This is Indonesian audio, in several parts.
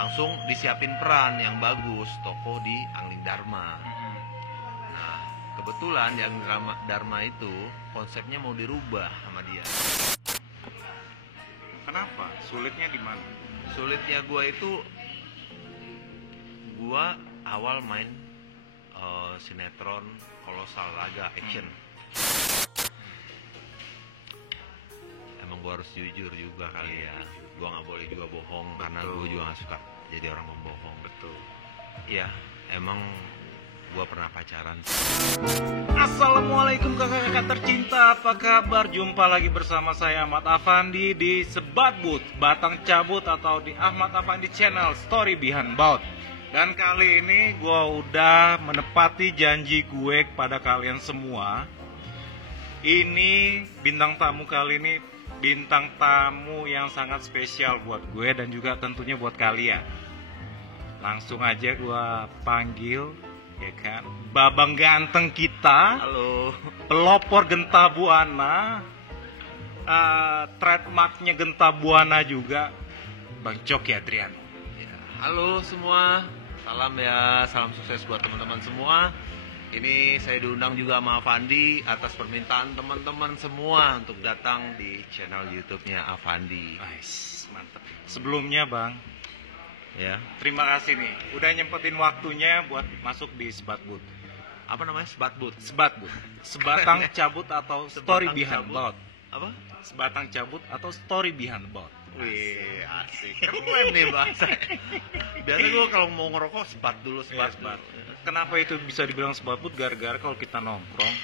langsung disiapin peran yang bagus, tokoh di Angling Dharma. Nah, kebetulan di Angling Dharma itu konsepnya mau dirubah sama dia. Kenapa? Sulitnya di mana? Sulitnya gue itu, gue awal main sinetron kolosal laga action. Emang gue harus jujur juga kali ya. Gue nggak boleh juga bohong. Betul. Karena gue juga nggak suka jadi orang pembohong. Betul. Iya, emang gue pernah pacaran. Assalamualaikum kakak-kakak tercinta, apa kabar? Jumpa lagi bersama saya Ahmad Afandi di Sebatbut, Batang Cabut, atau di Ahmad Afandi Channel Story Behind Bout. Dan kali ini gue udah menepati janji gue kepada kalian semua. Ini bintang tamu kali ini bintang tamu yang sangat spesial buat gue dan juga tentunya buat kalian. Langsung aja gue panggil, ya kan, babang ganteng kita. Halo. Pelopor Genta Buana, trademarknya Genta Buana juga, Bang Coki Adriano. Ya, halo semua, salam ya, salam sukses buat teman-teman semua. Ini saya diundang juga sama Avandi atas permintaan teman-teman semua untuk datang di channel YouTube-nya Avandi. Nice, mantap. Sebelumnya Bang, ya, terima kasih nih, udah nyempetin waktunya buat masuk di Sebatbut. Apa namanya? Sebatbut. Sebatbut, Sebatang Cabut atau Story Behind Bout. Apa? Sebatang Cabut atau Story Behind Bout. Wih, asik. Keren nih bahasa. Biasa gue kalau mau ngerokok sebat dulu. Kenapa itu bisa dibilang sebatbut? Gara-gara kalau kita nongkrong,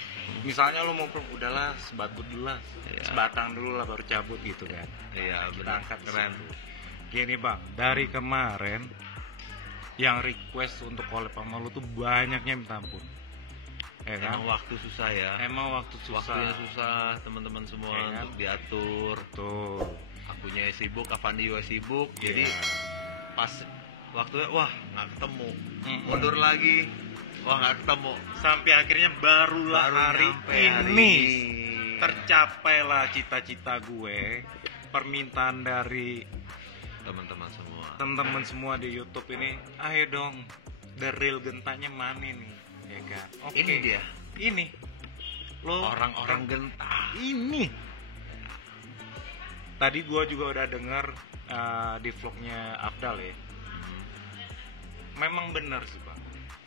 misalnya lo mau udahlah sebatbut dulu lah, sebatang dulu lah baru cabut gitu kan. Iya, Kita benar. angkat Keren. Gini Bang, dari kemarin yang request untuk collab sama lo tuh banyaknya minta ampun. Ya kan? Emang waktu susah ya. Emang waktu susah. Waktunya susah teman-teman semua Ya kan? untuk diatur. Tuh. Akunya sibuk, Avandi juga sibuk. Jadi pas waktunya wah nggak ketemu. Mundur lagi, wah nggak ketemu. Sampai akhirnya barulah hari ini tercapailah cita-cita gue. Permintaan dari teman-teman semua di YouTube ini, ayo dong, the real gentanya mana nih, ya kan? Oke. Ini dia. Ini. Lo Orang-orang genta. ini. Tadi gue juga udah denger di vlognya Afdal ya. Memang benar sih Bang,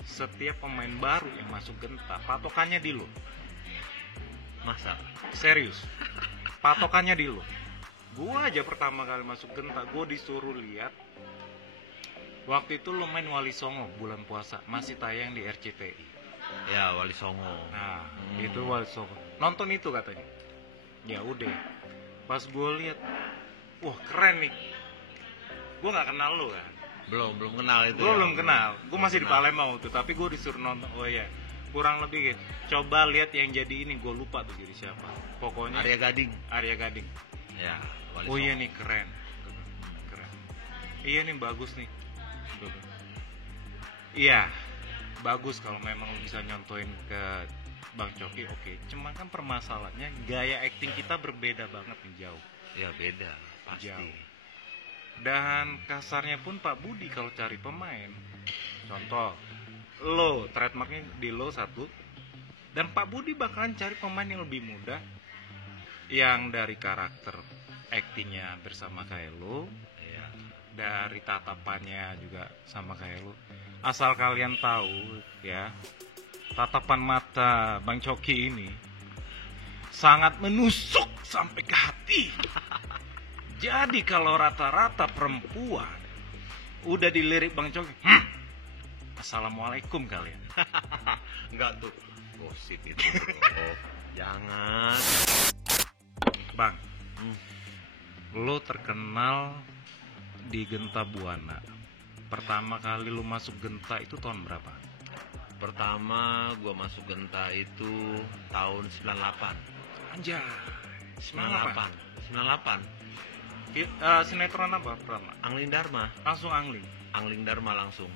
setiap pemain baru yang masuk Genta patokannya di lo. Masa? Serius, patokannya di lo. Gue aja pertama kali masuk Genta, gue disuruh lihat. Waktu itu lo main Wali Songo bulan puasa, masih tayang di RCTI. Ya, Wali Songo. Nah, itu Wali Songo. Nonton itu katanya. Ya udah. Pas gue lihat, wah keren nih. Gue nggak kenal lo kan. Belum kenal itu. Gue belum kenal. Gue masih di Palembang tuh, tapi gue disuruh nonton. Oh iya, kurang lebih gitu. Coba lihat yang jadi ini, gue lupa tuh jadi siapa. Pokoknya Arya Gading. Ya, Wali Oh Songo. iya nih keren. Iya nih bagus nih. Iya, bagus kalau memang bisa nyontoin ke Bang Coki, oke. Cuma kan permasalahannya gaya acting kita berbeda banget nih, jauh. Ya beda, pasti. Jauh. Dan kasarnya pun Pak Budi kalau cari pemain, contoh, lo trademarknya di lo satu, dan Pak Budi bakalan cari pemain yang lebih muda, yang dari karakter actingnya bersama kayak lo, Ya. dari tatapannya juga sama kayak lo. Asal kalian tahu ya, tatapan mata Bang Coki ini sangat menusuk sampai ke hati. Jadi kalau rata-rata perempuan udah dilirik Bang Coki, assalamualaikum kalian. Enggak tuh, gosip itu. Oh, jangan. Bang, lo terkenal di Genta Buana. Pertama kali lo masuk Genta itu tahun berapa? Pertama gua masuk Genta itu tahun 98. Anjay, 98. Sinetron apa pertama? Angling Dharma. Langsung Angling. Angling Dharma langsung.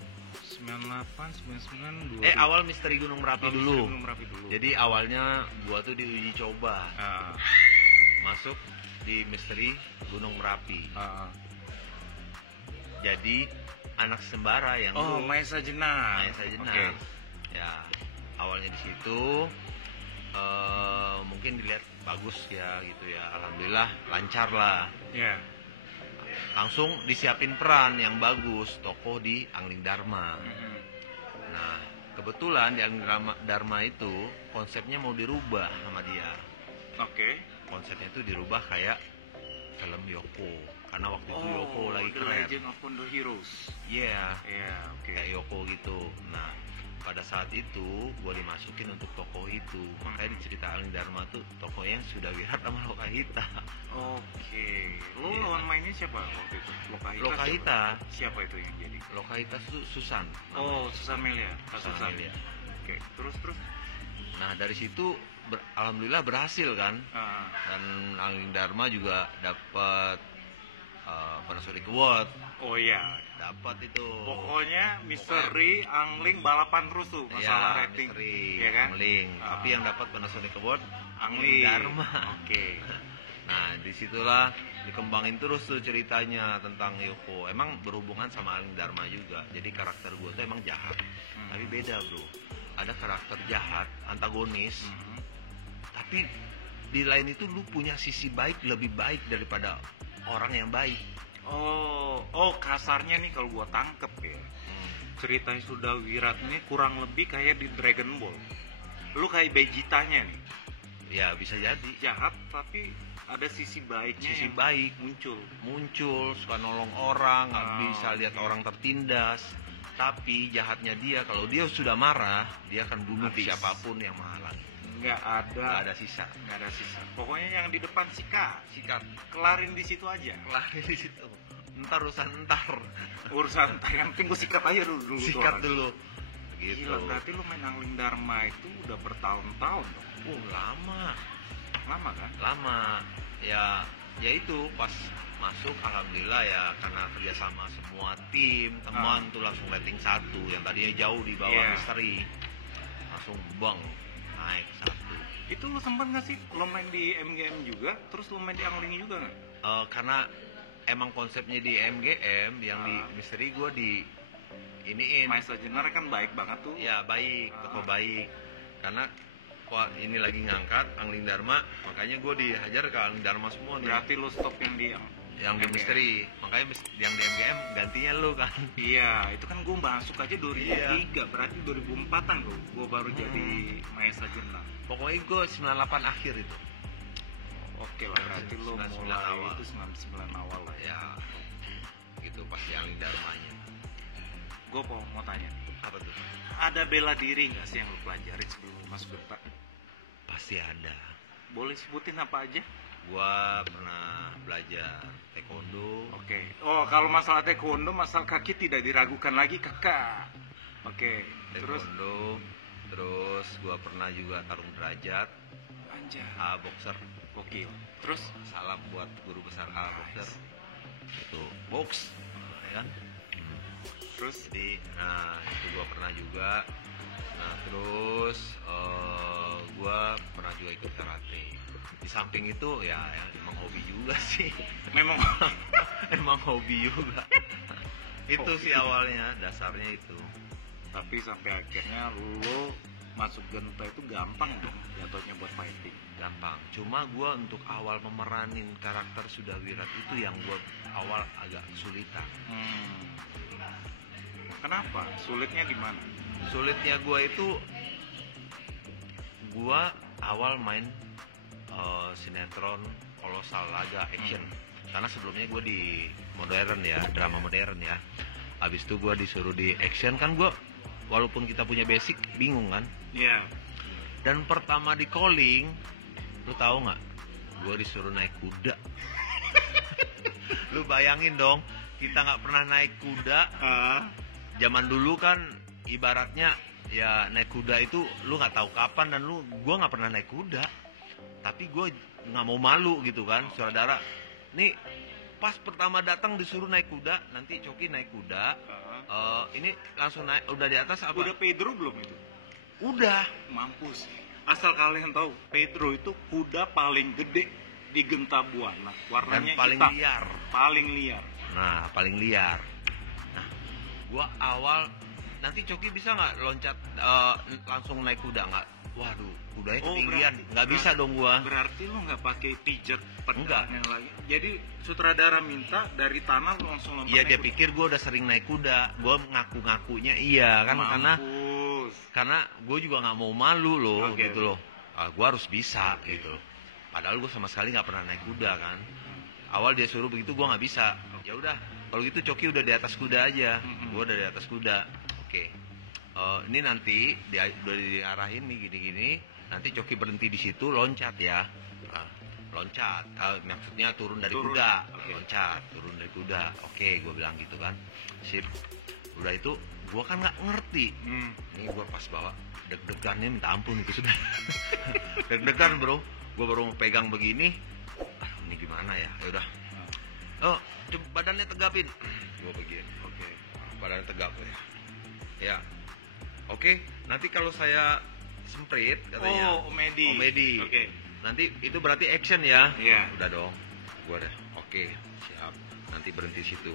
98, 99, 2000. Awal Misteri Gunung Merapi dulu. Gunung Merapi dulu. Jadi awalnya gua tuh diuji coba. Masuk di Misteri Gunung Merapi. Jadi anak sembara yang Maesa Jenar. Maesa Jenar. Oke. Ya, awalnya di situ mungkin dilihat bagus ya gitu ya. Alhamdulillah lancar lah. Ya. Langsung disiapin peran yang bagus, tokoh di Angling Dharma. Nah, kebetulan di Angling Dharma itu konsepnya mau dirubah sama dia. Oke. Konsepnya itu dirubah kayak film Yoko, karena waktu itu Yoko lagi The keren. Legend of Condor Heroes. Iya, Iya, oke. kayak Yoko gitu. Nah, pada saat itu gue dimasukin untuk tokoh itu. Makanya di cerita Angling Dharma tuh tokohnya sudah Wirat sama Lokahita. Oke. Lo Iya. lawan mainnya siapa waktu itu? Lokahita, Siapa itu yang jadi? Lokahita Susan. Oh, Susan Melia. Kak Susan Susan. Melia. Oke. Terus. Nah, dari situ alhamdulillah berhasil kan. Ah. Dan Angling Dharma juga dapat Panasonic Award. Oh iya. Dapat itu. Pokoknya misteri angling balapan terus tuh masalah Ya, rating. misteri, Iya kan? Angling. Ah. Tapi yang dapat Panasonic Award Angling Dharma. Oke. Nah, disitulah dikembangin terus tuh ceritanya tentang Yoko. Emang berhubungan sama Angling Dharma juga. Jadi karakter gue tuh emang jahat. Tapi beda bro. Ada karakter jahat, antagonis. Tapi di lain itu lu punya sisi baik lebih baik daripada orang yang baik. Oh kasarnya nih kalau gua tangkep ya. Ceritanya sudah Wirat ini kurang lebih kayak di Dragon Ball. Lu kayak Vegeta-nya nih. Ya bisa jadi. Jahat tapi ada sisi baiknya Sisi yang baik muncul. suka nolong orang, nggak bisa lihat orang tertindas. Tapi jahatnya dia kalau dia sudah marah, dia akan bunuh Habis. siapapun yang menghalangi. Nggak Nggak ada ada sisa. Pokoknya yang di depan sikat. Kelarin di situ aja. Lari di situ. Entar Urusan yang penting gua sikat aja dulu. sikat tuh. dulu. Gitu. Gila, berarti lu main Angling Dharma itu udah bertahun-tahun dong. Lama Lama kan? ya itu pas masuk alhamdulillah ya karena kerjasama semua tim teman tuh langsung rating 1 yang tadinya jauh di bawah Iya. misteri langsung naik 1. Itu lu sempat nggak sih lo main di MGM juga, terus lo main di Angling juga nggak? Karena emang konsepnya di MGM yang di misteri gue di iniin Maesa Jenar kan baik banget tuh. ya baik toko baik karena wah ini lagi ngangkat Angling Dharma makanya gue dihajar ke Angling Dharma semua nih. Berarti lo stop yang di yang di MGM. misteri makanya yang di MGM gantinya lu kan. Iya, itu kan gue masuk aja 2003, berarti 2004-an tuh gue baru jadi Maesa Jenar. Pokoknya gue 98 akhir itu. Oke lah, berarti lo 99 mulai awal. itu 99 awal lah ya. Ya gitu pas di Angling Dharmanya. Gue mau tanya, Apa tuh? ada bela diri nggak sih yang lo pelajarin sebelum lo masuk Genta? Pasti ada. Boleh sebutin apa aja? Gua pernah belajar taekwondo. Oke. Oh, kalau masalah taekwondo, masalah kaki tidak diragukan lagi, kakak. Oke. Terus Taekwondo. Terus gua pernah juga tarung derajat. anjay. Boxer. Gokil. Terus Salam buat guru besar boxer. Itu box, ya kan? terus Jadi, itu gua pernah juga. Nah, terus gua pernah juga ikut karate. Di samping itu ya emang hobi juga sih. memang Emang hobi juga. Itu Hobi. sih awalnya, dasarnya itu. tapi sampai akhirnya lo masuk Genta itu gampang dong jatuhnya buat fighting. Gampang. Cuma gua untuk awal memeranin karakter Sudah Wirat itu yang gua awal agak kesulitan. Kenapa? Sulitnya di mana? Sulitnya gua itu gua awal main sinetron kolosal laga action. Karena sebelumnya gue di modern ya, drama modern ya. Habis itu gue disuruh di action kan gue walaupun kita punya basic bingung kan. Iya. Dan pertama di calling, lu tahu nggak? Gue disuruh naik kuda. Lu bayangin dong, kita nggak pernah naik kuda. Zaman dulu kan ibaratnya ya naik kuda itu lu nggak tahu kapan dan gue nggak pernah naik kuda. Tapi gue nggak mau malu gitu kan, saudara. Nih pas pertama datang disuruh naik kuda, nanti Coki naik kuda. Ini langsung naik, udah di atas apa? Udah Pedro belum itu? Udah. Mampus. Asal kalian tahu, Pedro itu kuda paling gede di Genta Buana. Dan Warnanya paling hitam. liar. Paling liar. Nah, paling liar. Nah, Gua awal nanti Coki bisa nggak loncat langsung naik kuda nggak? Waduh, kudanya ketinggian, nggak bisa dong gua. Berarti lu nggak pakai pijat Enggak. pedalnya lagi. Jadi sutradara minta dari tanah lu langsung lompat. Iya, naik dia kuda. pikir gua udah sering naik kuda. Gua ngaku-ngakunya iya kan, Mampus. karena gue juga nggak mau malu loh, Oke, gitu loh. Gue harus bisa gitu. Padahal gue sama sekali nggak pernah naik kuda kan. Awal dia suruh begitu gue nggak bisa. Ya udah, kalau gitu Coki udah di atas kuda aja. Gue udah di atas kuda. Oke. Ini nanti udah diarahin nih gini-gini. Nanti Coki berhenti di situ, loncat ya. Loncat. Maksudnya turun dari kuda. Loncat, turun dari kuda. Oke, gue bilang gitu kan. Sip. Udah itu, gue kan nggak ngerti. Ini gue pas bawa deg-degannya minta ampun itu sudah. Deg-degan bro. Gue baru mau pegang begini. Ini gimana ya? Ya udah. Oh, coba badannya tegapin. Gue begini. Oke. Badannya tegap ya. Ya. Oke. Nanti kalau saya semprit katanya. Omedi. Oke. Nanti itu berarti action ya. Iya. Udah dong. Gue udah. Oke. Siap. Nanti berhenti situ.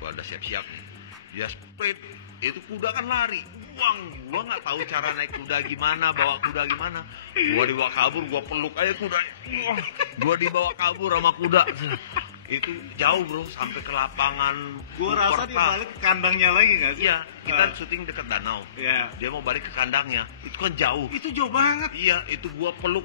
Gue udah siap-siap nih. Dia sprint. Itu kuda kan lari. Gua nggak tahu cara naik kuda gimana, bawa kuda gimana. Gua dibawa kabur, gua peluk aja kudanya. Gua dibawa kabur sama kuda. Itu jauh bro, sampai ke lapangan. Gua rasa dia balik ke kandangnya lagi nggak sih? Iya, kita syuting dekat danau. Iya. Dia mau balik ke kandangnya. Itu kan jauh. Itu jauh banget. Iya, itu gua peluk,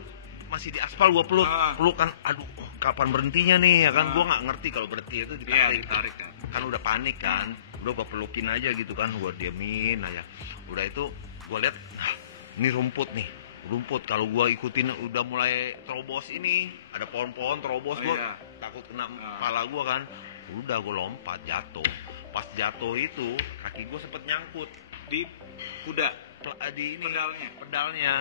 masih di aspal gua peluk. Peluk kan, aduh, kapan berhentinya nih ya kan? Gua nggak ngerti kalau berhenti itu Iya, ditarik. ditarik kan. Kan udah panik kan. Udah gua pelukin aja gitu kan, gua diemin aja. Udah itu gua lihat, ini rumput nih. Rumput kalau gua ikutin udah mulai terobos ini, ada pohon-pohon terobos, gua iya. takut kena kepala gua kan. Udah gua lompat, jatuh. Pas jatuh itu kaki gua sempet nyangkut Di kuda. di ini Pedalnya. pedalnya.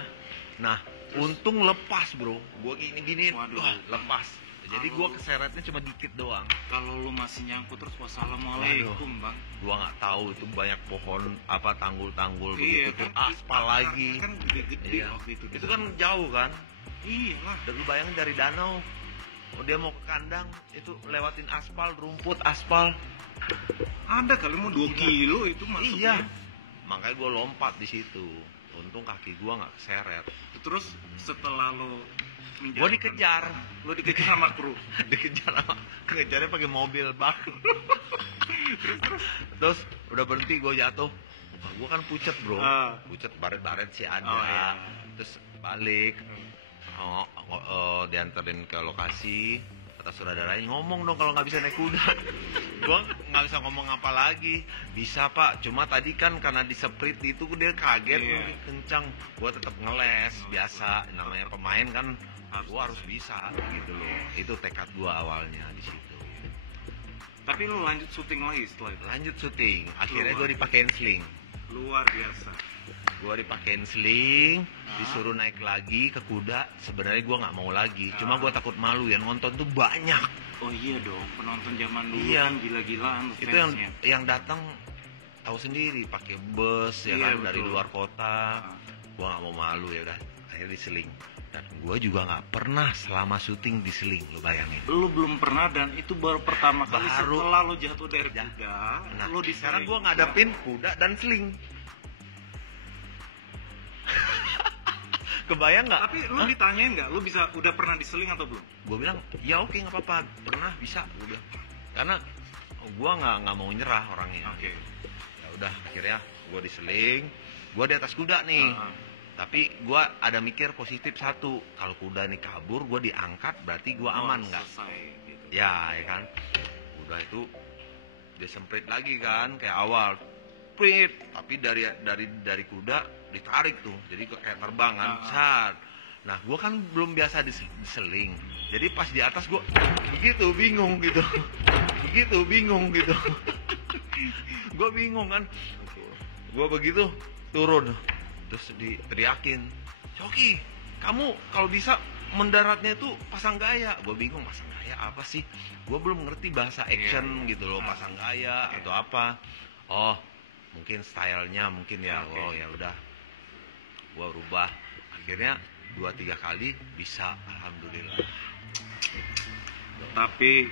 Nah, untung lepas, bro. Gua gini-giniin, Waduh. wah, lepas. Jadi gua keseretnya cuma dikit doang. Kalau lu masih nyangkut terus wassalamualaikum, Bang. Gua nggak tahu itu banyak pohon apa tanggul-tanggul Iya, begitu, kan, aspal lagi. Kan gede-gede Iya. waktu itu. Itu kan jauh kan. Iyalah. Dan lu bayangin dari danau, dia mau ke kandang itu lewatin aspal, rumput aspal. Ada kali mau 2 kilo itu masuknya. Iya. Makanya gua lompat di situ. Untung kaki gua nggak keseret. Terus setelah lo Gua dikejar. lo dikejar sama kru. Ngejarnya pakai mobil bak. Terus udah berhenti gue jatuh. Gue kan pucet bro, pucet baret-baret sih ada. iya. Terus balik, dianterin ke lokasi. Kata saudaranya ngomong dong kalau nggak bisa naik kuda. Gue nggak bisa ngomong apa lagi. Bisa pak, cuma tadi kan karena diseprit itu dia kaget, kencang. Gue tetap ngeles biasa. Namanya pemain kan. Gue harus bisa gitu loh. Itu tekad gue awalnya di situ. Tapi lo lanjut syuting lagi setelah itu. Lanjut syuting, akhirnya gue dipakein sling. Luar biasa. Gue dipakein sling, disuruh naik lagi ke kuda. Sebenarnya gue nggak mau lagi, cuma gue takut malu ya, nonton tuh banyak. Oh iya dong, penonton zaman dulu Iya. kan gila-gilaan. Itu yang datang tahu sendiri, pakai bus ya Iya, kan dari betul. luar kota. Gue nggak mau malu ya udah, akhirnya diseling. Dan gue juga nggak pernah selama syuting diseling, lo bayangin. Lu belum pernah dan itu baru pertama kali Baru. setelah lo jatuh dari kuda. Nah, Lo sekarang gue ngadepin kuda dan seling. Kebayang nggak? Tapi lu ditanyain nggak? Lu bisa udah pernah diseling atau belum? Gue bilang ya oke nggak apa-apa, pernah bisa udah. Karena gue nggak mau nyerah orangnya. Oke. Ya udah akhirnya gue diseling, gue di atas kuda nih. Tapi gue ada mikir positif satu, kalau kuda nih kabur, gue diangkat berarti gue aman nggak? Selesai. Gitu. Ya kan. Udah itu dia semprit lagi kan kayak awal, prit. Tapi dari kuda ditarik tuh, jadi kayak terbang kan. Sat. Nah gue kan belum biasa diseling, jadi pas di atas gue begitu bingung gitu, begitu bingung gitu. Gue bingung kan, gue begitu turun. Terus diteriakin, Coki, kamu kalau bisa mendaratnya itu pasang gaya. Gue bingung pasang gaya apa sih? Gue belum ngerti bahasa action gitu loh, pasang gaya atau apa. Oh, mungkin stylenya mungkin ya. Oh ya udah, gue rubah. Akhirnya 2-3 kali bisa, alhamdulillah. Tapi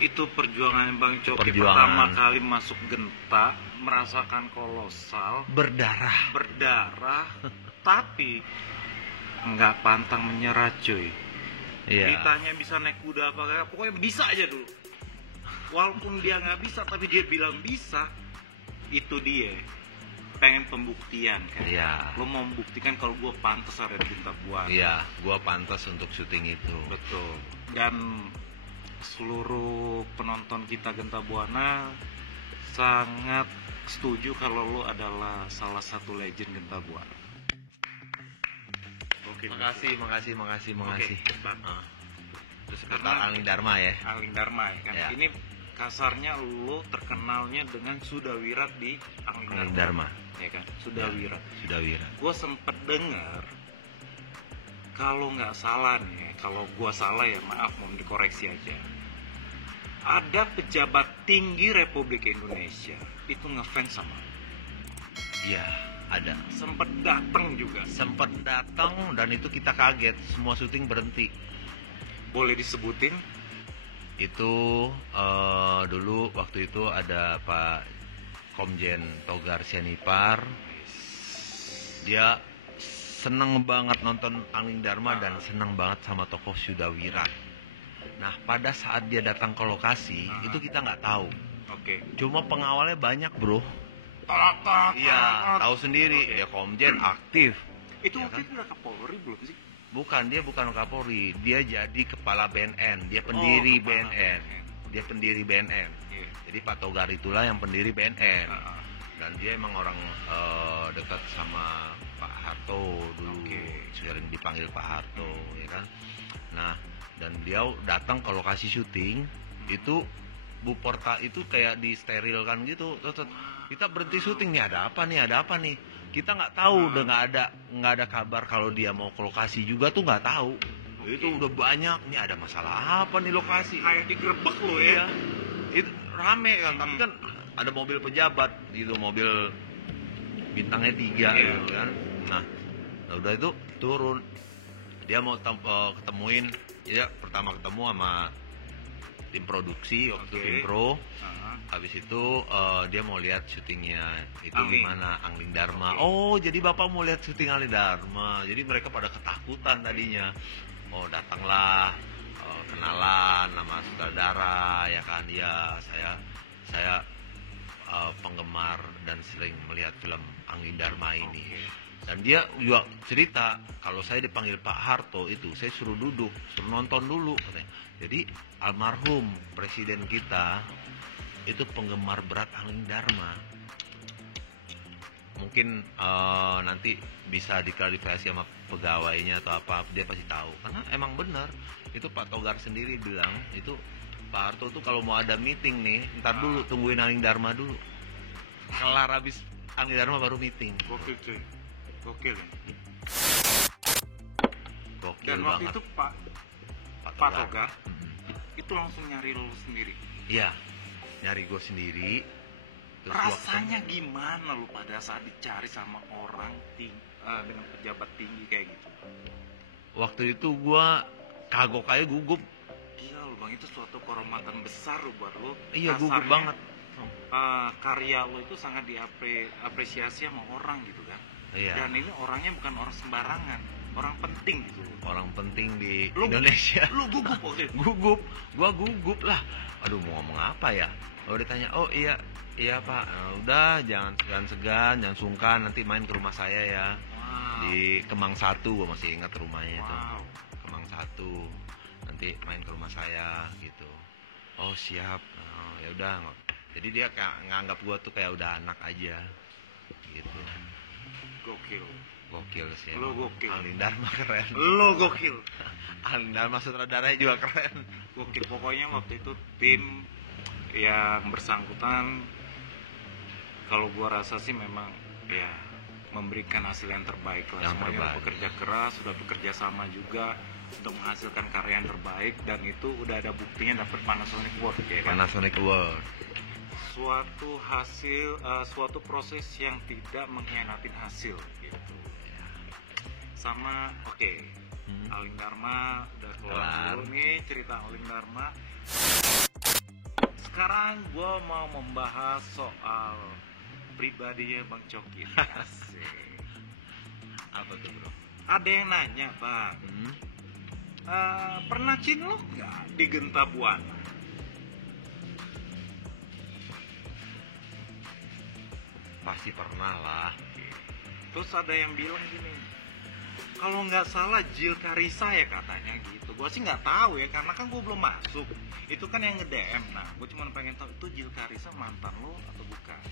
Itu perjuangan Bang Coki Perjuangan. pertama kali masuk Genta, merasakan kolosal, berdarah. tapi nggak pantang menyerah cuy. Iya. Ditanya bisa naik kuda apa kayak, pokoknya bisa aja dulu. Walaupun dia nggak bisa, tapi dia bilang bisa. Itu dia. Pengen pembuktian kan. Iya. Lo mau membuktikan kalau gue pantas ada di Genta Buana. Iya, gua pantas untuk syuting itu. Betul. Dan seluruh penonton kita Genta Buana sangat setuju kalau lo adalah salah satu legend Genta Buana. Oke. Makasih. Oke, Bang. Terus seputar Aling Dharma ya. Aling Dharma ya kan. Ya. Ini kasarnya lo terkenalnya dengan Sudawirat di Aling Aling Dharma. Dharma. Ya kan, Sudawirat. Sudawira. Gue sempet dengar kalau nggak salah nih, kalau gue salah ya maaf, mohon dikoreksi aja. Ada pejabat tinggi Republik Indonesia itu ngefans sama lo. Iya, ada. Sempet datang juga. Sempat datang dan itu kita kaget, semua syuting berhenti. Boleh disebutin? Itu dulu waktu itu ada Pak Komjen Togar Sianipar. Dia seneng banget nonton Aling Dharma dan seneng banget sama tokoh Sudawirat. Nah, pada saat dia datang ke lokasi, itu kita nggak tahu. Oke. Cuma pengawalnya banyak, bro. Tolak. Iya, tahu sendiri. Oke. Ya Komjen aktif. Itu Ya waktu kan? itu udah Kapolri belum sih? Dia bukan Kapolri. Dia jadi kepala BNN. Dia pendiri kepala BNN. Dia pendiri BNN. Iya. Jadi Pak Togar itulah yang pendiri BNN. Ah, Dan dia emang orang dekat sama Pak Harto dulu. Oke. Sering dipanggil Pak Harto, ya kan. Nah, dan dia datang ke lokasi syuting itu Bu Porta itu kayak disterilkan gitu. Terus kita berhenti syuting nih, ada apa nih? Kita nggak tahu, udah nggak ada kabar kalau dia mau ke lokasi juga tuh nggak tahu. Itu udah banyak nih, ada masalah apa nih lokasi? kayak digerebek lo Iya. ya. Itu rame kan, tapi kan ada mobil pejabat gitu, mobil bintangnya 3 Iya. gitu kan. Nah, udah itu turun. Dia mau ketemuin, ya pertama ketemu sama tim produksi waktu Oke. tim pro. Ah, Habis itu dia mau lihat syutingnya itu Angling. gimana, Aling Dharma. Oke. Oh, jadi Bapak mau lihat syuting Aling Dharma. Jadi mereka pada ketakutan tadinya. Oh, datanglah, kenalan nama sutradara, ya kan. Ya, saya penggemar dan sering melihat film Aling Dharma ini. Dan dia juga cerita kalau saya dipanggil Pak Harto itu saya suruh duduk, suruh nonton dulu katanya. Jadi almarhum presiden kita itu penggemar berat Aling Dharma. Mungkin nanti bisa diklarifikasi sama pegawainya atau apa, dia pasti tahu. Karena emang benar itu Pak Togar sendiri bilang itu Pak Harto tuh kalau mau ada meeting nih, ntar dulu tungguin Aling Dharma dulu. Kelar habis Aling Dharma baru meeting. Gokil cuy. Gokil ya. Gokil Dan waktu banget. itu Pak Togar itu langsung nyari lo sendiri. Iya, nyari gue sendiri. Terus Rasanya gimana lo pada saat dicari sama orang dengan pejabat tinggi kayak gitu? waktu itu gue kagok aja, gugup. Gila lo bang, itu suatu kehormatan besar lo buat lo. Iya, gugup Kasarnya, banget. Karya lo itu sangat diapresiasi sama orang gitu kan. Iya. Dan ini orangnya bukan orang sembarangan, orang penting gitu loh. Orang penting di Lu- Indonesia. Lu gugup oke. Gua gugup lah. Aduh, mau ngomong apa ya? Kalau ditanya, oh iya Pak, udah jangan segan, jangan sungkan, nanti main ke rumah saya ya. Wow. Di Kemang 1, gua masih ingat rumahnya itu. Wow. Kemang 1, nanti main ke rumah saya gitu. Oh siap. Oh, ya udah. Jadi dia kayak nganggap gua tuh kayak udah anak aja gitu. Gokil. Gokil sih. Lu emang. gokil. Aling Dharma keren. Lo gokil. Aling Dharma sutradaranya juga keren. Gokil. Pokoknya waktu itu tim yang bersangkutan, kalau gua rasa sih memang ya memberikan hasil yang terbaik lah. Yang Semuanya terbaik. bekerja keras, sudah bekerja sama juga untuk menghasilkan karya yang terbaik, dan itu udah ada buktinya dapat Panasonic Award ya kan. Panasonic Award. Suatu hasil, suatu proses yang tidak mengkhianatin hasil gitu. Sama oke. Aling Dharma udah kelar Kelar. dulu nih cerita Aling Dharma. sekarang gue mau membahas soal pribadinya Bang Coki. Asik. Apa tuh bro? Ada yang nanya Bang, pernah cinlok nggak di Genta Buana? Pasti pernah lah. Terus ada yang bilang gini, kalau nggak salah Jill Karisa ya katanya gitu. Gue sih nggak tahu ya, karena kan gue belum masuk. Itu kan yang nge-DM. Nah, gue cuma pengen tahu itu Jill Karisa mantan lo atau bukan?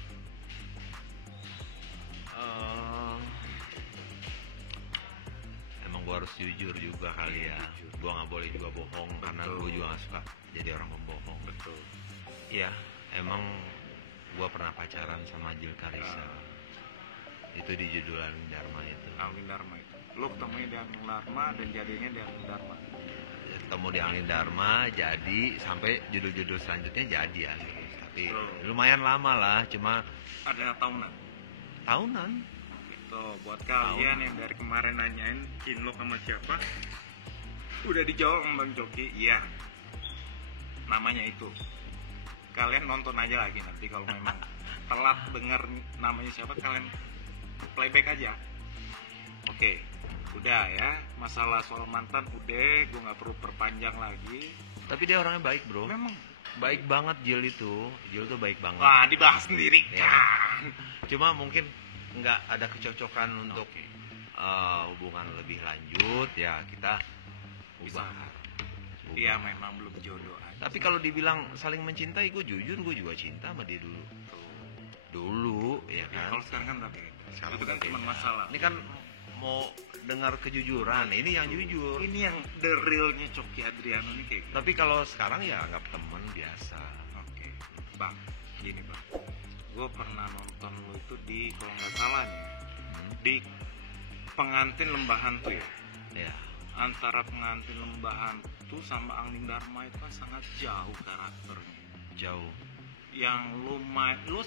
Emang gue harus jujur juga kali ya. Gue nggak boleh juga bohong. Betul. Karena gue juga nggak suka jadi orang pembohong. Betul. Iya, emang gue pernah pacaran sama Jill Karisa. Itu di judul Alin Dharma itu. Alin Dharma itu. Lo ketemunya di Alin Dharma dan jadinya di Alin Dharma. Ketemu di Alin Dharma, jadi sampai judul-judul selanjutnya jadi ya. Tapi lumayan lama lah, cuma Ada tahunan. tahunan. Gitu. Buat kalian yang dari kemarin nanyain cinlok sama siapa, udah dijawab sama Bang Joki. Iya. Namanya itu. Kalian nonton aja lagi nanti kalau memang telat denger namanya siapa, kalian playback aja. Oke, udah ya. Masalah soal mantan udah, gue nggak perlu perpanjang lagi. Tapi dia orangnya baik bro. Memang Baik banget Jill itu. Jill tuh baik banget. wah dibahas sendiri. Ya. Cuma mungkin nggak ada kecocokan untuk hubungan lebih lanjut ya, kita Bisa. ubah. Iya memang belum jodoh aja. Tapi kalau dibilang saling mencintai, gue jujur gue juga cinta sama dia dulu. Dulu ya Ya, kan. kalau sekarang kan udah beda. Sekarang Itu kan udah cuma beda. masalah. Ini kan mau dengar kejujuran. Ini yang jujur. Ini yang the realnya Coki Adriano nih kayak gitu. Tapi kalau sekarang ya anggap temen biasa. Oke, Bang, gini Bang. Gue pernah nonton lo itu di, kalau nggak salah nih, di Pengantin Lembah Hantu ya. Ya. Antara Pengantin Lembah Hantu sama Alin Dharma itu kan sangat jauh karakternya. Jauh. Yang lo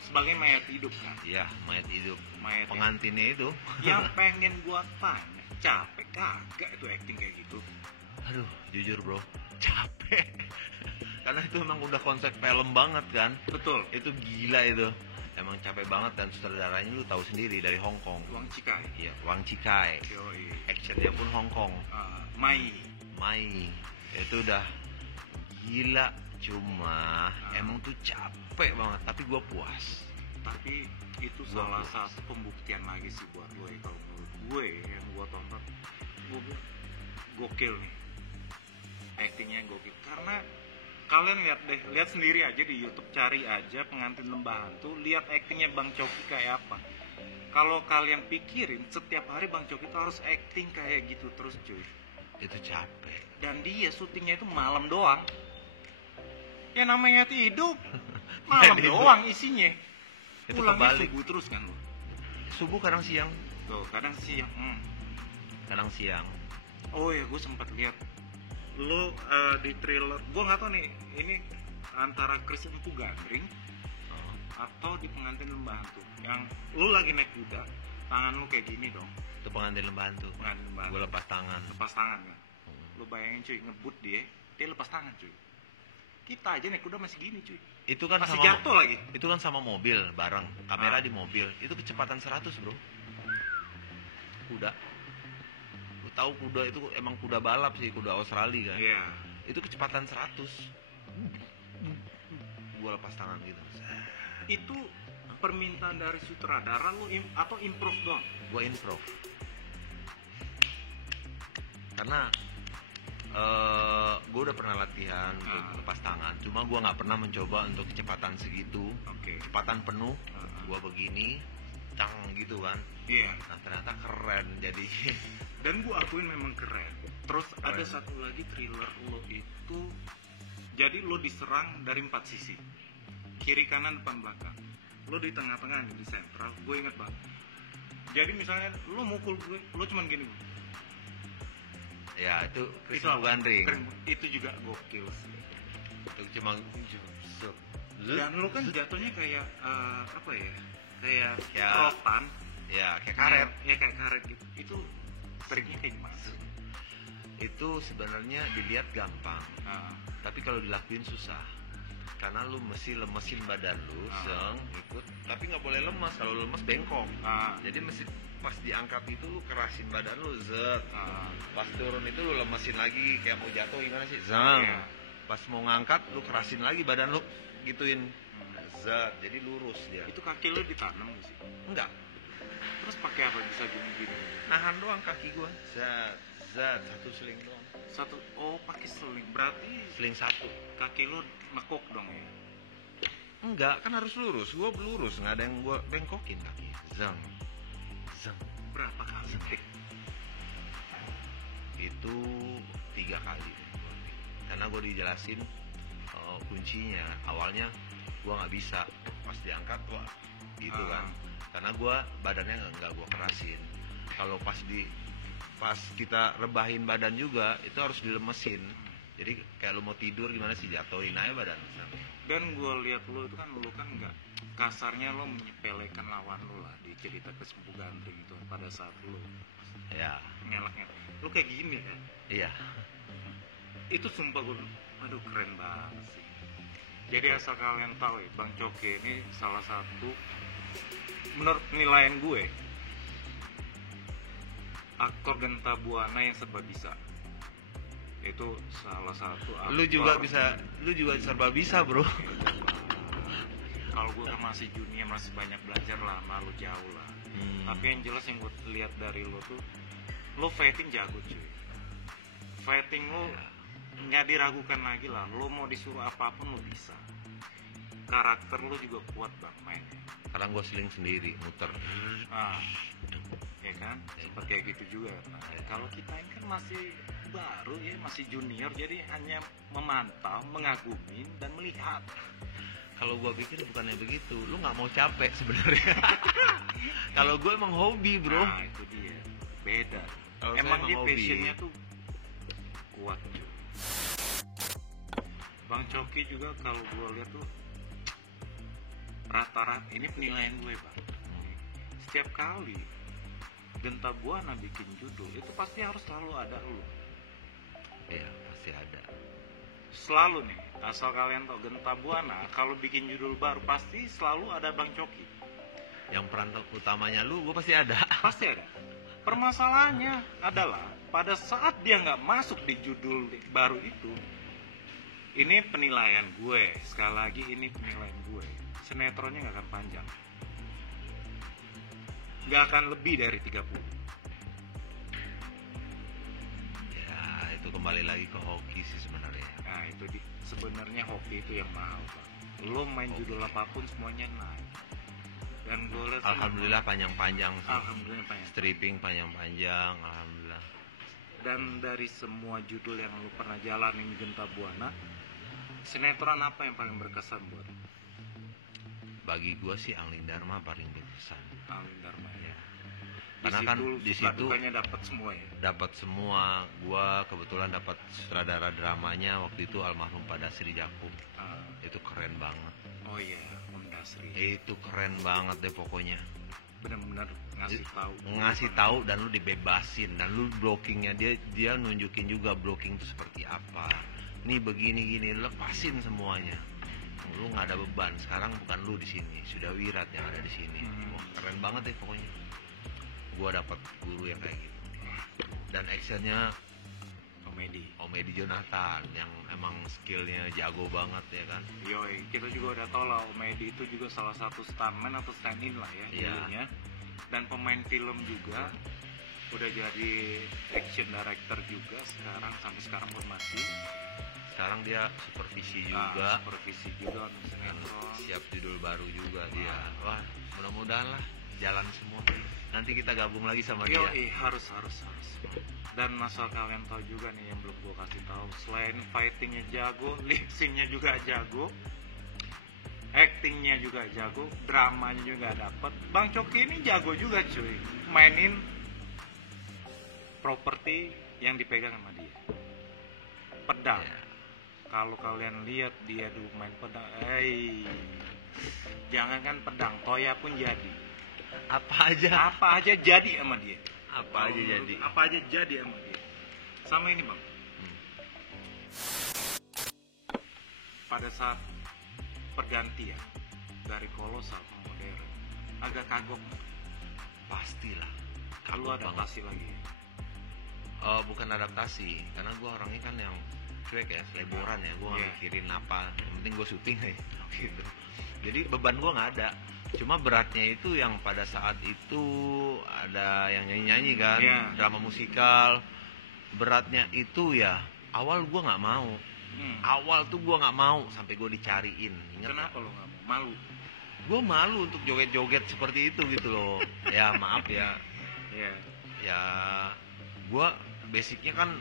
sebagai mayat hidup kan. Ya, mayat hidup. Mayat hidup. Pengantinnya itu. Yang pengen gua tanya, capek kagak itu acting kayak gitu? Aduh, jujur bro, capek. Karena itu emang udah konsep film banget kan. Betul. Itu gila itu. Emang capek banget, dan sutradaranya lu tahu sendiri dari Hong Kong. Wang Cikai. Iya, Wang Cikai. Yoi. Actionnya pun Hong Kong. Mai. Mai. Itu udah gila. Cuma emang tuh capek banget, tapi gua puas. Tapi itu salah satu pembuktian lagi sih buat gue. Kalau menurut gue yang gue tonton, gue bilang gokil nih, actingnya gokil. Karena kalian lihat deh, lihat sendiri aja di YouTube, cari aja Pengantin Lembah Hantu, lihat actingnya Bang Coki kayak apa. Kalau kalian pikirin, setiap hari Bang Coki tuh harus acting kayak gitu terus cuy. Itu capek. Dan dia syutingnya itu malam doang. Ya namanya hidup, malam Hidup. doang isinya. Itu Pulangnya kebalik. subuh terus kan lo. Subuh kadang siang. Tuh, kadang siang. Kadang siang. Oh ya, gue sempat lihat lo di trailer. Gue nggak tahu nih, ini antara Chris Empu Gandring Oh. atau di Pengantin Lembah Hantu. Yang lo lagi naik kuda, tangan lo kayak gini dong. Itu Pengantin Lembah Hantu. Pengantin Lembah Gue Hantu. lepas tangan. Lepas tangan kan. Lo bayangin cuy, ngebut dia lepas tangan cuy. Kita aja naik kuda masih gini cuy. Itu kan Masih sama jatuh lagi. Itu kan sama mobil bareng, kamera di mobil. Itu kecepatan 100, bro. Kuda. Lu tahu kuda itu emang kuda balap sih, kuda Australia kan. Iya. Itu kecepatan 100. Gua lepas tangan gitu. Itu permintaan dari sutradara lo atau improve doang? Gua improv. Karena gue udah pernah latihan untuk lepas tangan, cuma gue nggak pernah mencoba untuk kecepatan segitu. Oke. Kecepatan penuh, gue begini, cang gitu kan. Iya. Nah ternyata keren jadi. Dan gue akuin memang keren. Terus ada Keren. satu lagi thriller lo itu, jadi lo diserang dari 4 sisi, kiri kanan depan belakang. Lo di tengah-tengah nih, di sentral. Gue inget banget. Jadi misalnya lo mukul gue, lo cuman gini. Ya itu Chris Itu Empu apa? Gandring. Keren. Itu juga gokil sih. Itu cuma Dan lo kan jatuhnya kayak apa ya? Kayak Ya. rotan. ya kayak karet. Ya kayak karet gitu. Itu triknya kayak gimana? Itu sebenarnya dilihat gampang, tapi kalau dilakuin susah. karena lu mesti lemesin badan lu, ikut, tapi nggak boleh lemas. Kalau lemas bengkok. Jadi mesti pas diangkat itu lu kerasin badan lu, pas turun itu lu lemesin lagi kayak mau jatuh gimana sih, pas mau ngangkat lu kerasin lagi badan lu, gituin, jadi lurus dia. Itu kaki lu ditanam nggak sih? Enggak. Terus pakai apa bisa gini-gini? Nahan doang kaki gua, satu seling doang. Pakai seling, berarti seling satu. Kaki lu nekuk dong ya? Enggak, kan harus lurus. Gua lurus, nggak ada yang gua bengkokin kaki. Zang. Berapa kali? Itu 3 kali. Karena gua dijelasin kuncinya. Awalnya gua nggak bisa, pas diangkat wah gitu kan. Karena gua badannya nggak gua kerasin. Kalau pas kita rebahin badan juga itu harus dilemesin. Jadi kayak lu mau tidur gimana sih, jatuhin aja badan. Dan gue lihat lu kan nggak kasarnya lo menyepelekan lawan lu lah di cerita Kesempu Gandring itu pada saat lu ngelaknya. Lu kayak gini kan? Iya. Itu sumpah gue, aduh keren banget sih. Jadi asal kalian tahu ya, Bang Coki ini salah satu, menurut penilaian gue, aktor Genta Buana yang serba bisa. Itu salah satu aktor. Lu juga serba bisa, bro. Kalau gue kan masih junior, masih banyak belajar lah, malu jauh lah. Tapi yang jelas yang gue lihat dari lu tuh, lu fighting jago cuy. Fighting lu nggak diragukan lagi lah. Lu mau disuruh apapun lu bisa. Karakter lu juga kuat bang mainnya. Karena gue seling sendiri, muter. Ya kan, seperti kayak gitu juga. Nah, kalau kita ini kan masih baru ya, masih junior, jadi hanya memantau, mengagumi dan melihat. Kalau gue pikir bukannya begitu, lu nggak mau capek sebenarnya. Kalau gue emang hobi, bro. Nah itu dia, beda. Kalo emang dia hobi. passionnya tuh kuat. Bang Coki juga kalau gue lihat tuh rata-rata, ini penilaian gue bang. Setiap kali Genta Buana bikin judul itu pasti harus selalu ada lu. Iya pasti ada. Selalu nih, asal kalian tau Genta Buana kalau bikin judul baru pasti selalu ada Bang Coki. Yang peran utamanya lu, gue pasti ada. Pasti ada. Permasalahannya adalah pada saat dia nggak masuk di judul baru itu, ini penilaian gue. Sekali lagi ini penilaian gue. Sinetronnya nggak akan panjang. Nggak akan lebih dari 30. Ya itu kembali lagi ke hoki sih sebenarnya. Nah itu sebenarnya hoki itu yang mahal bang. Lo main judul apapun semuanya naik. Dan gue lihat alhamdulillah panjang-panjang sih. Alhamdulillah panjang. Stripping panjang-panjang, alhamdulillah. Dan dari semua judul yang lo pernah jalanin Genta Buana, sinetron apa yang paling berkesan buat? Bagi gue sih Angling Dharma paling berkesan. Angling Dharma ya. Karena kan di situ dapat semua ya. Dapat semua. Gue kebetulan dapat sutradara dramanya waktu itu almarhum Pak Dasri Jakub. Itu keren banget. Oh iya, Om Dasri. Itu keren banget deh pokoknya. Benar-benar ngasih tahu dan lu dibebasin dan lu blockingnya dia nunjukin juga blocking itu seperti apa. Nih begini gini lepasin semuanya. Lu nggak ada beban. Sekarang bukan lu di sini, sudah Wirat yang ada di sini. Wah, keren banget deh pokoknya. Gua dapat guru yang kayak gitu. Dan actionnya komedi Jonathan yang emang skillnya jago banget ya kan. Yoi, kita juga udah tahu lah Omedi itu juga salah satu stuntman atau stand-in lah ya dulunya. Dan pemain film juga, udah jadi action director juga sampai sekarang pun masih. Sekarang dia supervisi juga untuk sinetron. Siap judul baru juga dia. Wah, mudah-mudahan lah jalan semua. Nanti kita gabung lagi sama dia. Harus. Dan masalah kalian tahu juga nih yang belum gue kasih tahu, selain fightingnya jago, lip syncnya juga jago, actingnya juga jago, dramanya juga dapat. Bang Coki ini jago juga cuy, mainin properti yang dipegang sama dia. Pedang. Kalau kalian lihat dia dulu main pedang, jangankan pedang, toya pun jadi. Apa aja jadi sama dia. Apa aja jadi sama dia. Sama ini bang. Pada saat pergantian dari kolosal ke modern, agak kagok. Pastilah. Lu Kagok banget. adaptasi lagi ya? Bukan adaptasi, karena gue orangnya kan yang cuek ya, seleboran ya, gue nggak Iya. mikirin apa, yang penting gue syuting aja gitu. Jadi beban gue nggak ada, cuma beratnya itu yang pada saat itu ada yang nyanyi-nyanyi kan, Iya. drama musikal, beratnya itu ya awal gue nggak mau, awal tuh gue nggak mau sampai gue dicariin. Ingat Kenapa lu nggak mau? Malu? gue malu untuk joget-joget seperti itu gitu loh. Ya maaf ya, Iya. ya gue basicnya kan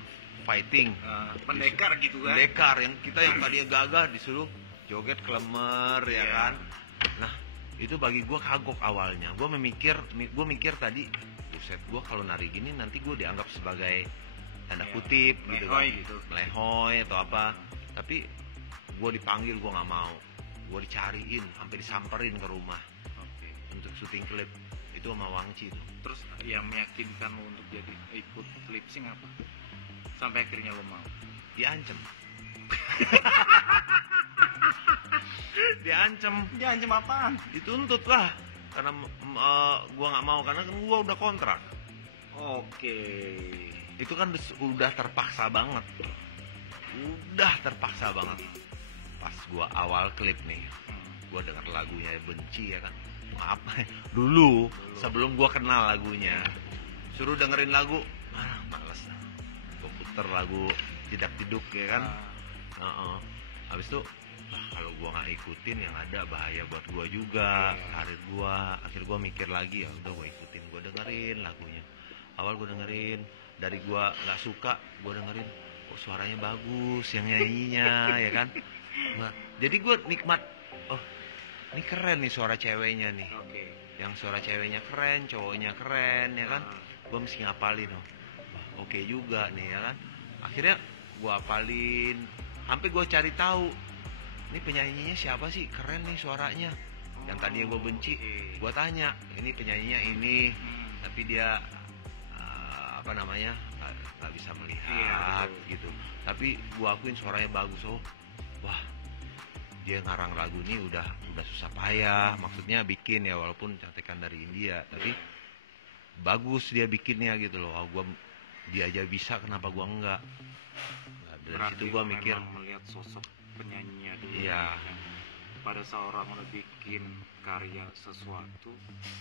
fighting. Pendekar gitu kan? Pendekar yang kita yang tadinya gagah disuruh joget klemer ya Iya. kan. Nah itu bagi gue kagok awalnya. Gue mikir tadi, buset, gue kalau nari gini nanti gue dianggap sebagai tanda Iya. kutip gitu kan, Melehoy gitu. melehoy atau apa. Tapi gue dipanggil, gue nggak mau. Gue dicariin sampai disamperin ke rumah Oke. untuk syuting klip itu sama Wangci tuh. Terus yang meyakinkan lu untuk jadi ikut lip sync apa? Sampai akhirnya lu mau? Diancem. Diancem. Dia ancam apaan? Dituntut lah karena gua nggak mau, karena kan gua udah kontrak. Oke. Itu kan udah terpaksa banget, pas gua awal klip nih, gua denger lagunya benci ya kan, maaf dulu sebelum gua kenal lagunya, suruh dengerin lagu males, gua puter lagu Tidak Tiduk ya kan. Habis itu kalau gua nggak ikutin yang ada bahaya buat gua juga, karir gua. Akhir gua mikir lagi, ya udah gua ikutin, gua dengerin lagunya. Awal gua dengerin, dari gua nggak suka, gua dengerin, kok suaranya bagus yang nyanyinya ya kan. Nah, jadi gua nikmat, oh ini keren nih suara ceweknya nih, Oke. yang suara ceweknya keren, cowoknya keren ya kan. Gua mesti ngapalin, wah, oke juga nih ya kan. Akhirnya gua apalin, sampai gua cari tahu ini penyanyinya siapa sih, keren nih suaranya. Yang tadinya gue benci, gue tanya, ini penyanyinya ini, tapi dia apa namanya nggak bisa melihat gitu. Tapi gue akuin suaranya bagus. Oh, wah, dia ngarang lagu ini udah susah payah. Maksudnya bikin ya, walaupun cantikan dari India, tapi bagus dia bikinnya gitu loh. Dia aja bisa, kenapa gue enggak? Nah, dari Berarti situ gue mikir, melihat sosok penyanyinya dulu. iya. Kan? Pada seorang udah bikin karya sesuatu.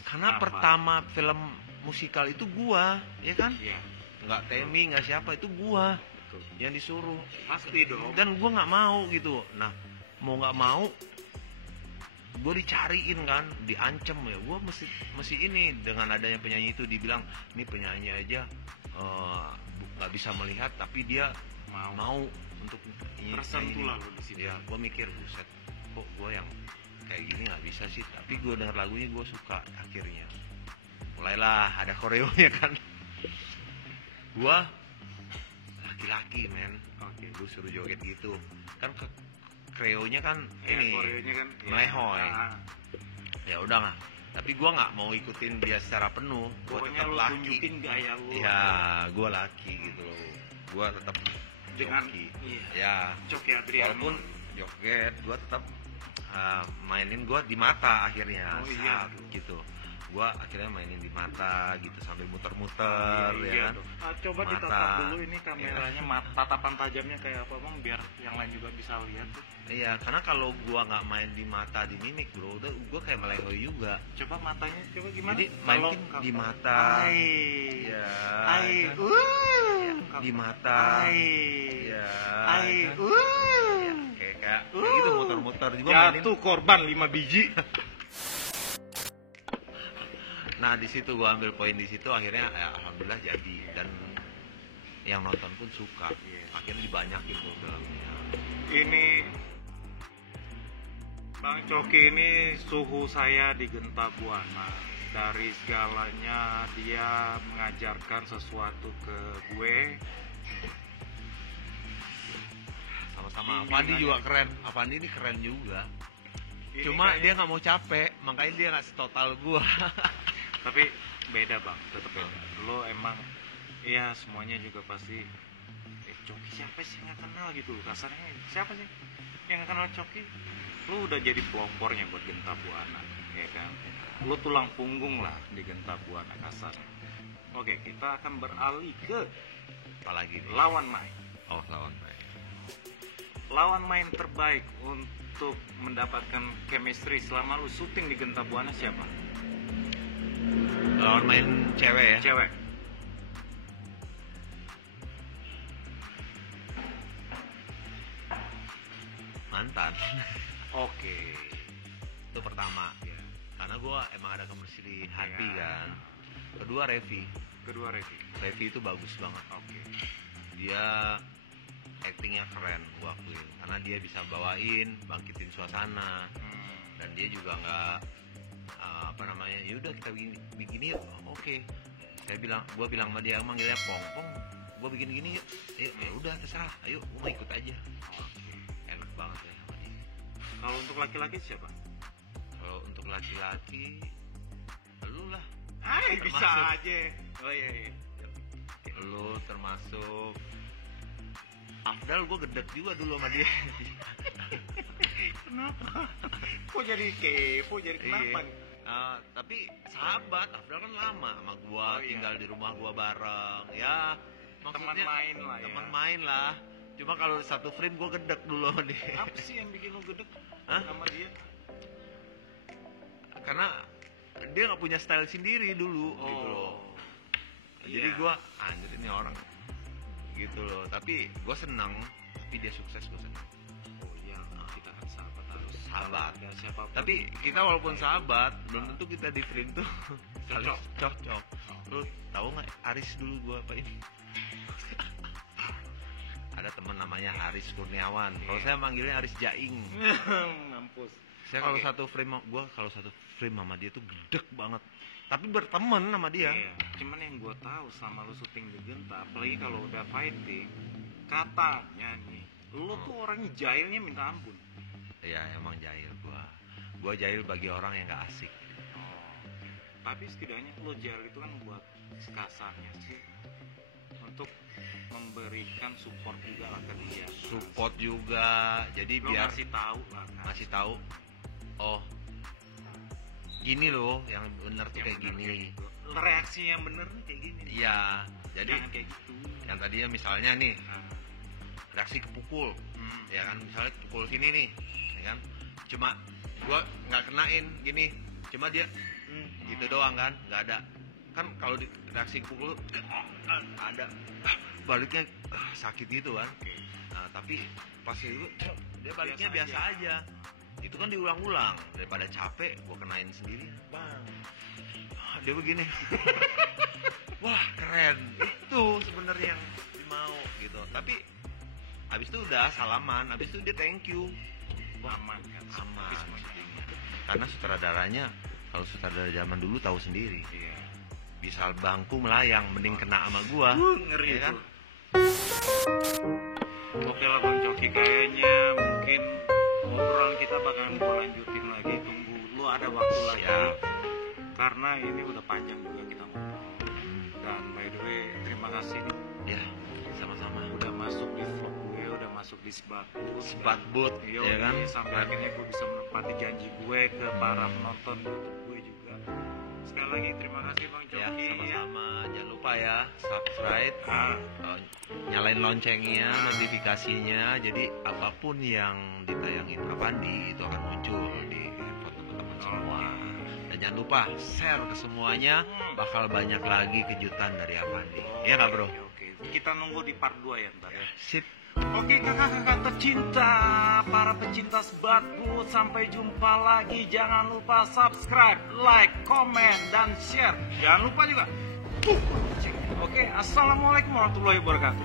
Karena Apa? pertama film musikal itu gua, ya kan? Iya. Nggak Temi, nggak siapa, itu gua Betul. yang disuruh. Pasti dong. Dan gua nggak mau gitu. Nah, mau nggak mau, gua dicariin kan, diancem ya. Gua mesti ini, dengan adanya penyanyi itu dibilang, ini penyanyi aja nggak bisa melihat, tapi dia mau untuk Tersentuh lah lo di situ. Ya, gua mikir, buset, kok gue yang kayak gini nggak bisa sih. Tapi gue denger lagunya gue suka. Akhirnya mulailah ada koreonya kan. Gue laki-laki men, Oke. gue suruh joget gitu kan. Koreonya kan ini koreonya kan melehoy. Ya udah nggak, tapi gue nggak mau ikutin dia secara penuh. Gue Pokoknya tetap lu laki. tunjukin gaya lu. Ya, gue laki gitu loh. Gue tetap Dengan joki. iya. Ya, Coki Adriano. walaupun joget, gue tetap mainin gue di mata akhirnya. Oh, iya. Gitu. Gue akhirnya mainin di mata gitu sambil muter-muter ya iya kan. dong. Coba Mata. ditatap dulu ini kameranya, tatapan tajamnya kayak apa bang, biar yang lain juga bisa lihat tuh. Iya, karena kalau gue nggak main di mata, di mimik bro, udah gue kayak melehoy juga. Coba matanya, coba gimana? Jadi mainin di mata. Iya. Ya, di mata. Ya, Ai, ya, kayak gitu muter-muter juga mainin. Jatuh korban 5 biji. Nah di situ gue ambil poin di situ, akhirnya ya, alhamdulillah jadi, dan yang nonton pun suka. Akhirnya dibanyakin tuh filmnya. Ini Bang Coki ini suhu saya di Genta Buana. Dari segalanya dia mengajarkan sesuatu ke gue. Sama-sama. Ini Avandi gimana? juga keren. Avandi ini keren juga. Ini Cuma kayak- dia nggak mau capek, makanya dia nggak setotal gua. Tapi beda bang, tetap beda. Lo emang, ya semuanya juga pasti. Coki siapa sih nggak kenal gitu? Kasarnya siapa sih yang nggak kenal Coki? lu udah jadi pelopornya buat Genta Buana, ya kan? Lu tulang punggung lah di Genta Buana kasar. Oke, kita akan beralih ke Apalagi nih? lawan main. Oh, lawan main. Lawan main terbaik untuk mendapatkan chemistry selama lu syuting di Genta Buana siapa? Lawan main cewek ya? Cewek. Mantan. Oke. Itu pertama. Ya. Karena gue emang ada chemistry di hati Ya. kan. Kedua Revi. Kedua Revi. Revi itu bagus banget. Oke. Dia actingnya keren gue akuin. Karena dia bisa bawain, bangkitin suasana. Dan dia juga nggak yaudah kita begini yuk. Oke. Gue bilang sama dia, manggilnya Pong, gue bikin gini yuk. Ya udah terserah, ayo gue mau ikut aja. Oke. Enak banget ya sama dia. Kalau untuk laki-laki siapa? Kalau untuk laki-laki, lu lah. Hai, bisa Termasuk. aja. Oh iya. Lu termasuk Afdal, gue gedek juga dulu sama dia. Kenapa? Kok jadi kepo? Jadi kenapa? Iya. Tapi sahabat, Afdal kan lama sama gue, Oh, iya. tinggal di rumah gue bareng. Ya, Teman maksudnya main lah ya. teman main lah. Cuma kalau satu frame gue gedek dulu sama dia. Apa sih yang bikin lu gedek Hah? sama dia? Karena dia nggak punya style sendiri dulu gitu loh. Jadi Iya. gue anjir ini orang gitu loh. Tapi gue senang, tapi dia sukses gue senang. Oh iya, kita kan sahabat harus Sahabat. ada siapa. Tapi kita walaupun sahabat, belum tentu kita di frame tuh saling Cocok. cocok. Lu tahu nggak Aris dulu gue apa ini? Ada teman namanya Aris Kurniawan. Kalau saya manggilnya Aris Jaing. Mampus. Saya kalau Oke. satu frame sama dia tuh gedek banget. Tapi berteman sama dia. Iya. Cuman yang gue tahu sama lu syuting di Genta, apalagi kalau udah fighting, katanya nih, lu tuh orang jahilnya minta ampun. Iya, emang jahil gua. Gua jahil bagi orang yang nggak asik. Oh. Tapi setidaknya lu jahil itu kan buat kasarnya sih untuk memberikan support juga lah ke dia. Support juga. Jadi Lu biar ngasih tahu lah kan. ngasih tahu. Oh, gini loh, yang bener tuh Yang kayak bener gini. gitu. Reaksi yang bener nih kayak gini. Iya. Jadi Jangan kayak gitu. yang tadinya misalnya nih Nah, reaksi kepukul, ya kan, misalnya pukul sini nih, ya kan. Cuma gua nggak kenain gini, cuma dia gitu doang kan, nggak ada. Kan kalau di reaksi kepukul ada baliknya sakit gitu kan. Oke. Nah, tapi pas itu dia baliknya Biasa biasa aja. Itu kan diulang-ulang, daripada capek gua kenain sendiri, bang. Dia begini. Wah, keren. Itu sebenarnya yang mau gitu. Tapi habis itu udah salaman, habis itu dia thank you. Aman kan. Aman. Tapi semuanya. Karena sutradaranya, kalau sutradara zaman dulu tahu sendiri. Iya. Bisa bangku melayang, mending kena sama gua. Ngeri ya kan? Oke lah Bang Coki, kayaknya mungkin obrolan kita bakalan gue lanjutin lagi. Tunggu lu ada waktu lagi. Siap. Karena ini udah panjang juga kita ngobrol. Dan by the way, terima kasih nih Ya, sama-sama. udah masuk di vlog gue, udah masuk di Sebatbut. Sebat boot, Yo, ya kan? sampai akhirnya gue bisa menepati janji gue ke para penonton YouTube gue juga. Sekali lagi terima kasih Bang Coki. Ya, sama-sama. Jangan lupa ya, subscribe, Ah, nyalain loncengnya, notifikasinya. Jadi apapun yang ditayangin Avandi itu akan muncul di handphone teman-teman semua. Dan jangan lupa share ke semuanya, bakal banyak lagi kejutan dari Avandi. Iya nggak bro? Oke. Kita nunggu di part 2 ya ntar ya. Sip. Oke kakak-kakak tercinta, para pecinta Sebatbut, sampai jumpa lagi. Jangan lupa subscribe, like, komen, dan share. Jangan lupa juga. Oke, assalamualaikum warahmatullahi wabarakatuh.